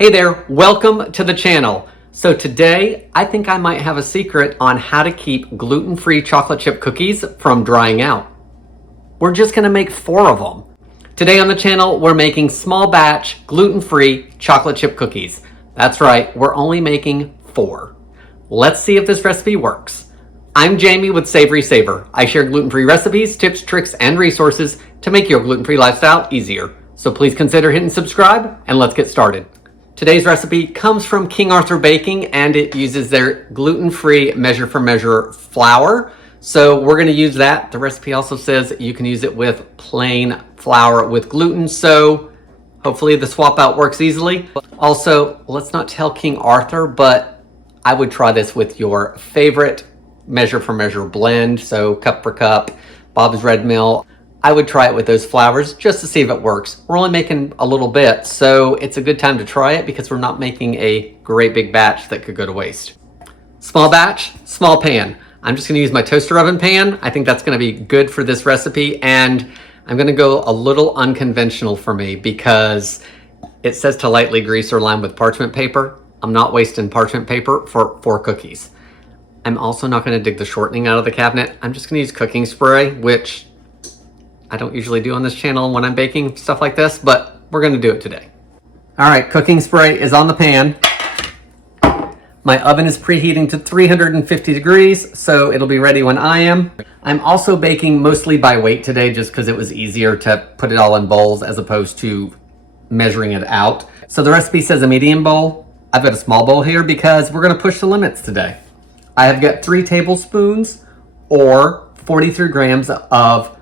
Hey there, welcome to the channel. So today, I think I might have a secret on how to keep gluten-free chocolate chip cookies from drying out. We're just gonna make 4 of them. Today on the channel, we're making small batch, gluten-free chocolate chip cookies. That's right, we're only making 4. Let's see if this recipe works. I'm Jamie with SavorySaver. I share gluten-free recipes, tips, tricks, and resources to make your gluten-free lifestyle easier. So please consider hitting subscribe and let's get started. Today's recipe comes from King Arthur Baking and it uses their gluten-free measure for measure flour. So we're gonna use that. The recipe also says you can use it with plain flour with gluten. So hopefully the swap out works easily. Also, let's not tell King Arthur, but I would try this with your favorite measure for measure blend. So cup for cup, Bob's Red Mill. I would try it with those flours just to see if it works. We're only making a little bit, so it's a good time to try it because we're not making a great big batch that could go to waste. Small batch, small pan. I'm just gonna use my toaster oven pan. I think that's gonna be good for this recipe, and I'm gonna go a little unconventional for me because it says to lightly grease or line with parchment paper. I'm not wasting parchment paper for 4 cookies. I'm also not gonna dig the shortening out of the cabinet. I'm just gonna use cooking spray, which I don't usually do on this channel when I'm baking stuff like this, but we're gonna do it today. All right, cooking spray is on the pan. My oven is preheating to 350 degrees, so it'll be ready when I am. I'm also baking mostly by weight today just because it was easier to put it all in bowls as opposed to measuring it out. So the recipe says a medium bowl. I've got a small bowl here because we're gonna push the limits today. I have got 3 tablespoons or 43 grams of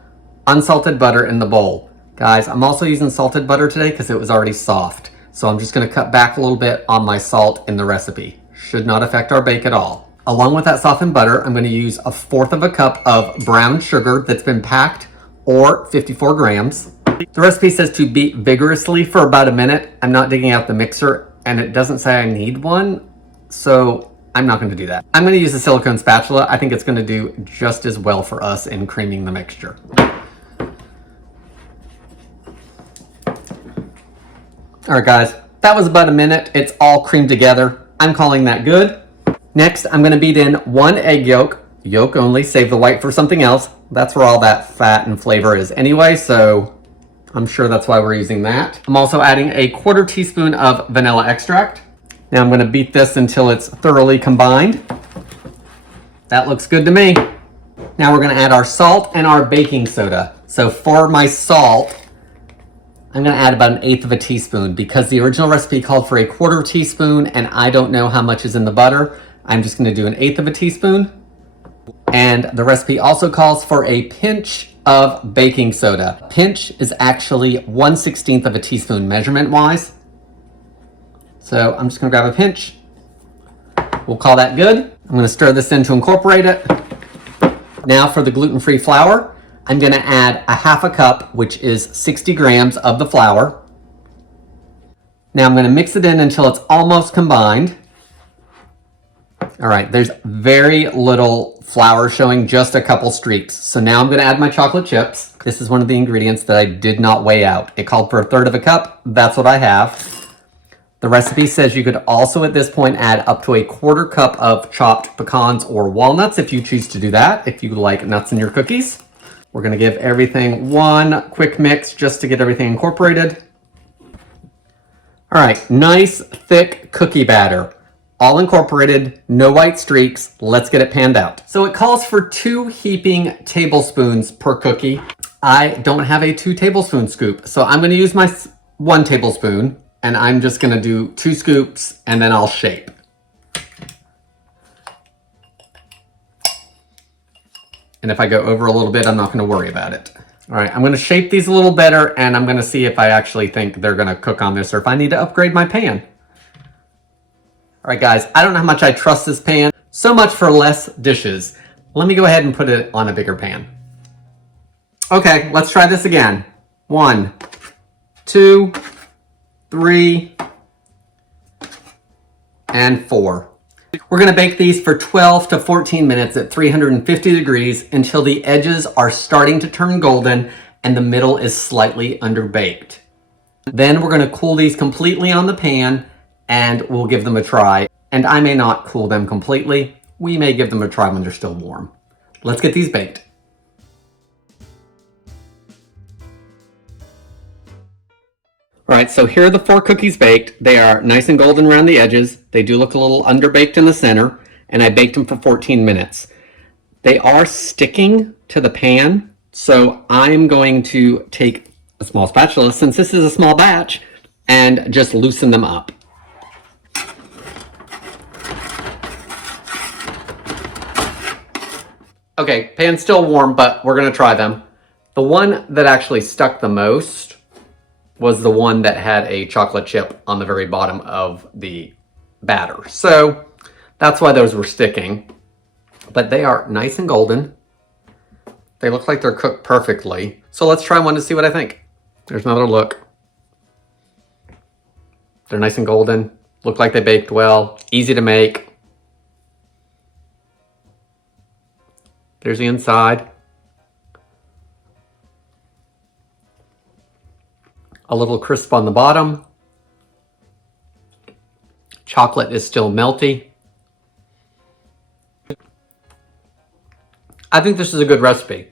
unsalted butter in the bowl. Guys, I'm also using salted butter today because it was already soft. So I'm just gonna cut back a little bit on my salt in the recipe. Should not affect our bake at all. Along with that softened butter, I'm gonna use 1/4 cup of brown sugar that's been packed, or 54 grams. The recipe says to beat vigorously for about a minute. I'm not digging out the mixer and it doesn't say I need one, so I'm not gonna do that. I'm gonna use a silicone spatula. I think it's gonna do just as well for us in creaming the mixture. All right, guys, that was about a minute. It's all creamed together. I'm calling that good. Next, I'm gonna beat in 1 egg yolk only, save the white for something else. That's where all that fat and flavor is anyway, so I'm sure that's why we're using that. I'm also adding a 1/4 teaspoon of vanilla extract. Now I'm gonna beat this until it's thoroughly combined. That looks good to me. Now we're gonna add our salt and our baking soda. So for my salt, I'm gonna add about 1/8 of a teaspoon because the original recipe called for a 1/4 teaspoon and I don't know how much is in the butter. I'm just gonna do 1/8 of a teaspoon. And the recipe also calls for a pinch of baking soda. Pinch is actually 1/16 of a teaspoon measurement wise. So I'm just gonna grab a pinch. We'll call that good. I'm gonna stir this in to incorporate it. Now for the gluten-free flour, I'm gonna add 1/2 cup, which is 60 grams of the flour. Now I'm gonna mix it in until it's almost combined. All right, there's very little flour showing, just a couple streaks. So now I'm gonna add my chocolate chips. This is one of the ingredients that I did not weigh out. It called for 1/3 cup, that's what I have. The recipe says you could also at this point add up to a 1/4 cup of chopped pecans or walnuts if you choose to do that, if you like nuts in your cookies. We're gonna give everything one quick mix just to get everything incorporated. All right, nice thick cookie batter. All incorporated, no white streaks. Let's get it panned out. So it calls for 2 heaping tablespoons per cookie. I don't have a 2 tablespoon scoop, so I'm gonna use my 1 tablespoon and I'm just gonna do 2 scoops and then I'll shape. And if I go over a little bit, I'm not gonna worry about it. All right, I'm gonna shape these a little better and I'm gonna see if I actually think they're gonna cook on this or if I need to upgrade my pan. All right, guys, I don't know how much I trust this pan. So much for less dishes. Let me go ahead and put it on a bigger pan. Okay, let's try this again. 1, 2, 3, and 4. We're gonna bake these for 12 to 14 minutes at 350 degrees until the edges are starting to turn golden and the middle is slightly underbaked. Then we're gonna cool these completely on the pan and we'll give them a try. And I may not cool them completely. We may give them a try when they're still warm. Let's get these baked. All right, so here are the 4 cookies baked. They are nice and golden around the edges. They do look a little underbaked in the center, and I baked them for 14 minutes. They are sticking to the pan, so I'm going to take a small spatula, since this is a small batch, and just loosen them up. Okay, pan's still warm, but we're gonna try them. The one that actually stuck the most was the one that had a chocolate chip on the very bottom of the batter. So that's why those were sticking. But they are nice and golden. They look like they're cooked perfectly. So let's try one to see what I think. There's another look. They're nice and golden. Look like they baked well. Easy to make. There's the inside. A little crisp on the bottom. Chocolate is still melty. I think this is a good recipe.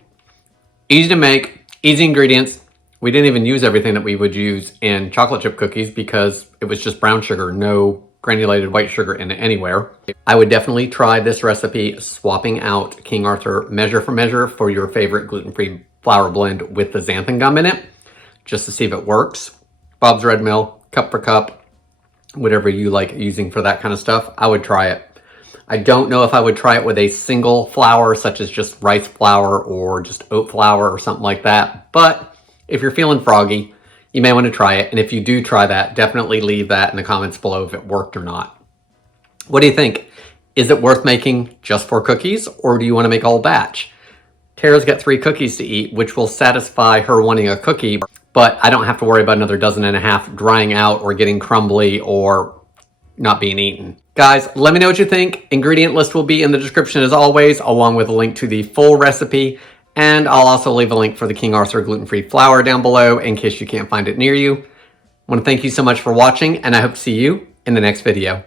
Easy to make, easy ingredients. We didn't even use everything that we would use in chocolate chip cookies because it was just brown sugar, no granulated white sugar in it anywhere. I would definitely try this recipe, swapping out King Arthur measure for measure for your favorite gluten-free flour blend with the xanthan gum in it, just to see if it works. Bob's Red Mill, cup for cup, whatever you like using for that kind of stuff, I would try it. I don't know if I would try it with a single flour, such as just rice flour or just oat flour or something like that. But if you're feeling froggy, you may want to try it. And if you do try that, definitely leave that in the comments below if it worked or not. What do you think? Is it worth making just 4 cookies, or do you want to make a whole batch? Tara's got 3 cookies to eat, which will satisfy her wanting a cookie, but I don't have to worry about another 12 drying out or getting crumbly or not being eaten. Guys, let me know what you think. Ingredient list will be in the description as always, along with a link to the full recipe. And I'll also leave a link for the King Arthur gluten-free flour down below in case you can't find it near you. I want to thank you so much for watching, and I hope to see you in the next video.